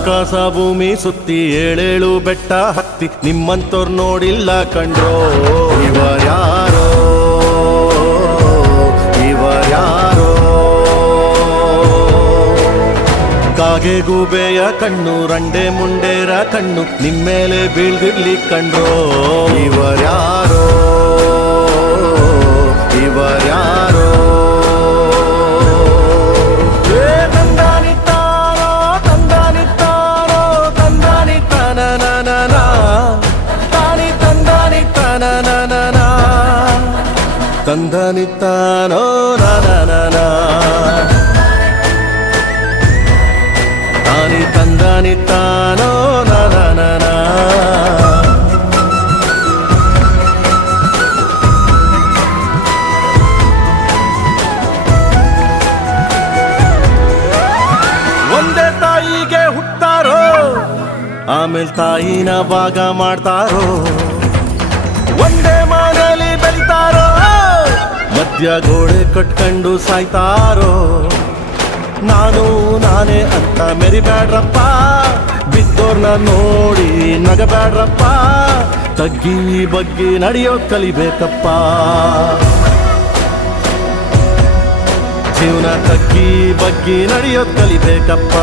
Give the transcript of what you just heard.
ಆಕಾಶ ಭೂಮಿ ಸುತ್ತಿ ಏಳೇಳು ಬೆಟ್ಟ ಹತ್ತಿ ನಿಮ್ಮಂತೋರ್ ನೋಡಿಲ್ಲ ಕಂಡ್ರೋ ಇವರ್ಯಾರೋ ಇವರ್ಯಾರೋ ಕಾಗೆ ಗೂಬೆಯ ಕಣ್ಣು ರಂಡೆ ಮುಂಡೇರ ಕಣ್ಣು ನಿಮ್ಮೇಲೆ ಬೀಳ್ದಿರ್ಲಿ ಕಂಡ್ರೋ ಇವರ್ಯಾರೋ ಇವರ್ಯಾರೋ ತಂದನಿತ್ತಾನೋ ನಾನ ತಾನಿ ತಂದನಿತ್ತಾನೋ ನಾನ ಒಂದೇ ತಾಯಿಗೆ ಹುಟ್ಟಾರೋ ಆಮೇಲೆ ತಾಯಿನ ಭಾಗ ಮಾಡ್ತಾರೋ ಒಂದೇ ಮನೆಯಲ್ಲಿ ಬೆಳಿತಾರೋ ಮಧ್ಯ ಗೋಡೆ ಕಟ್ಕೊಂಡು ಸಾಯ್ತಾರೋ ನಾನು ನಾನೇ ಅಂತ ಮೆರಿಬ್ಯಾಡ್ರಪ್ಪ ಬಿದ್ದೋರ್ನ ನೋಡಿ ನಗಬ್ಯಾಡ್ರಪ್ಪ ತಗ್ಗಿ ಬಗ್ಗಿ ನಡೆಯೋದ್ ಕಲಿಬೇಕಪ್ಪ ಜೀವನ ತಗ್ಗಿ ಬಗ್ಗಿ ನಡೆಯೋದ್ ಕಲಿಬೇಕಪ್ಪ